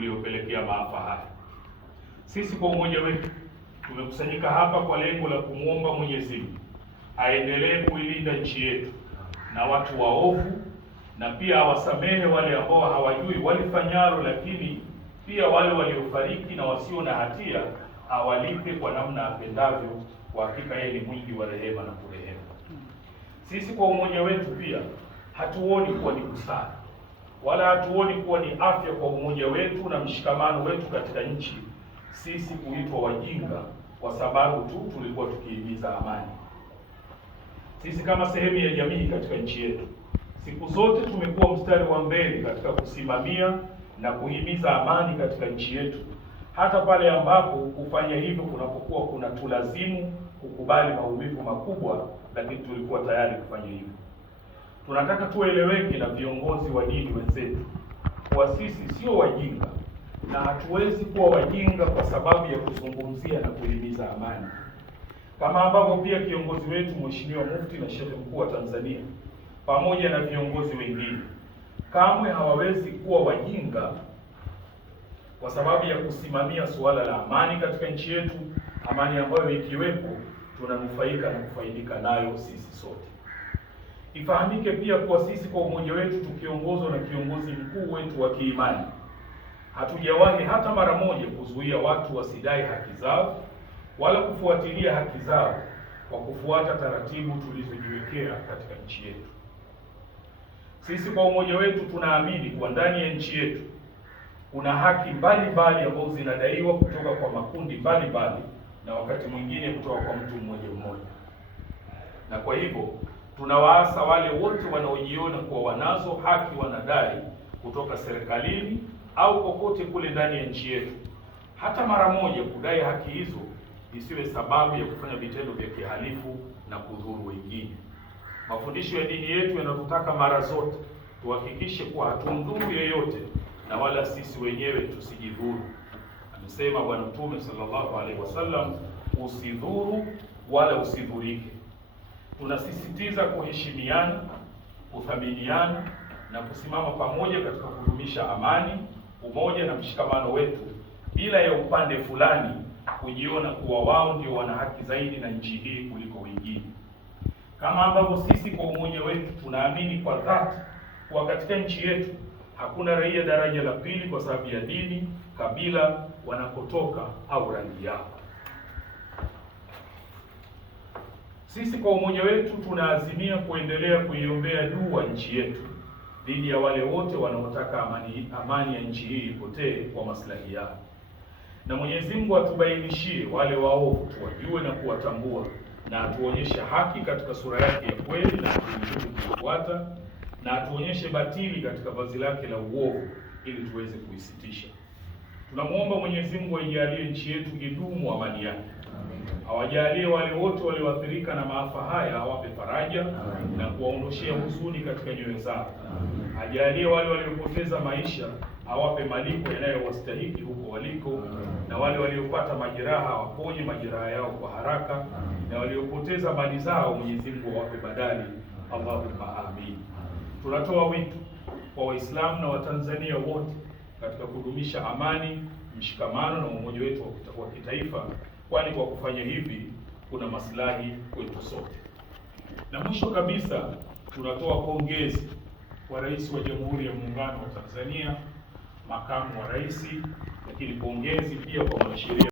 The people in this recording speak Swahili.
uliopelekea maafa haya. Sisi kwa umoja wetu tumekusanyika hapa kwa lengo la kumwomba Mwenyezi Mungu aendelee kuilinda nchi yetu na watu waovu, na pia awasamehe wale ambao hawajui walifanyalo, lakini pia wale waliofariki na wasio na hatia awalipe kwa namna apendavyo. Kwa hakika yeye ni mwingi wa rehema na kurehemu. Sisi kwa umoja wetu pia hatuoni kuwa ni busara wala hatuoni kuwa ni afya kwa umoja wetu na mshikamano wetu katika nchi sisi kuitwa wajinga kwa sababu tu tulikuwa tukihimiza amani. Sisi kama sehemu ya jamii katika nchi yetu siku zote tumekuwa mstari wa mbele katika kusimamia na kuhimiza amani katika nchi yetu, hata pale ambapo kufanya hivyo kunapokuwa kuna tulazimu kukubali maumivu makubwa, lakini tulikuwa tayari kufanya hivyo. Tunataka tueleweke na viongozi wa dini wenzetu kwa sisi sio wajinga, na hatuwezi kuwa wajinga kwa sababu ya kuzungumzia na kuhimiza amani, kama ambavyo pia kiongozi wetu Mheshimiwa Mufti na Sheikh Mkuu wa Tanzania pamoja na viongozi wengine kamwe hawawezi kuwa wajinga kwa sababu ya kusimamia suala la amani katika nchi yetu, amani ambayo ikiwepo tunanufaika na kufaidika nayo sisi sote. Ifahamike pia kuwa sisi kwa umoja wetu tukiongozwa na kiongozi mkuu wetu wa kiimani hatujawahi hata mara moja kuzuia watu wasidai haki zao wala kufuatilia haki zao kwa kufuata taratibu tulizojiwekea katika nchi yetu. Sisi kwa umoja wetu tunaamini kuwa ndani ya nchi yetu kuna haki mbalimbali ambazo zinadaiwa kutoka kwa makundi mbalimbali na wakati mwingine kutoka kwa mtu mmoja mmoja, na kwa hivyo tunawaasa wale wote wanaojiona kuwa wanazo haki wanadai kutoka serikalini au kokote kule ndani ya nchi yetu, hata mara moja kudai haki hizo isiwe sababu ya kufanya vitendo vya kihalifu na kudhuru wengine. Mafundisho ya dini yetu yanatutaka mara zote tuhakikishe kuwa hatumdhuru yeyote na wala sisi wenyewe tusijidhuru. Amesema Bwana Mtume sallallahu alaihi wasallam, usidhuru wala usidhurike. Tunasisitiza kuheshimiana, kuthaminiana na kusimama pamoja katika kudumisha amani, umoja na mshikamano wetu bila ya upande fulani kujiona kuwa wao ndio wana haki zaidi na nchi hii kuliko wengine. Kama ambavyo sisi kwa umoja wetu tunaamini kwa dhati kuwa katika nchi yetu hakuna raia daraja la pili kwa sababu ya dini, kabila, wanakotoka au rangi yao. Sisi kwa umoja wetu tunaazimia kuendelea kuiombea dua nchi yetu dhidi ya wale wote wanaotaka amani ya nchi hii ipotee kwa maslahi yao, na Mwenyezi Mungu atubainishie wale waovu, tuwajue na kuwatambua, na atuonyeshe haki katika sura yake ya kweli na atuonyeshe kuifuata, na atuonyeshe batili katika vazi lake la uovu ili tuweze kuisitisha. Tunamuomba Mwenyezi Mungu aijalie nchi yetu idumu amani yake. Awajalie wale wote walioathirika na maafa haya, awape faraja na kuwaondoshea huzuni katika nyoyo zao. Ajalie wale waliopoteza maisha, awape malipo yanayowastahiki huko waliko, na wale waliopata majeraha awaponye majeraha yao kwa haraka, na waliopoteza mali zao Mwenyezi Mungu awape badali. Allahumma amin. Tunatoa wito kwa Waislamu na Watanzania wote katika kudumisha amani, mshikamano na umoja wetu wa kitaifa, kwani kwa kufanya hivi kuna maslahi kwetu sote. Na mwisho kabisa, tunatoa pongezi kwa Rais wa Jamhuri ya Muungano wa Tanzania, makamu wa rais, lakini pongezi pia kwa mwanasheria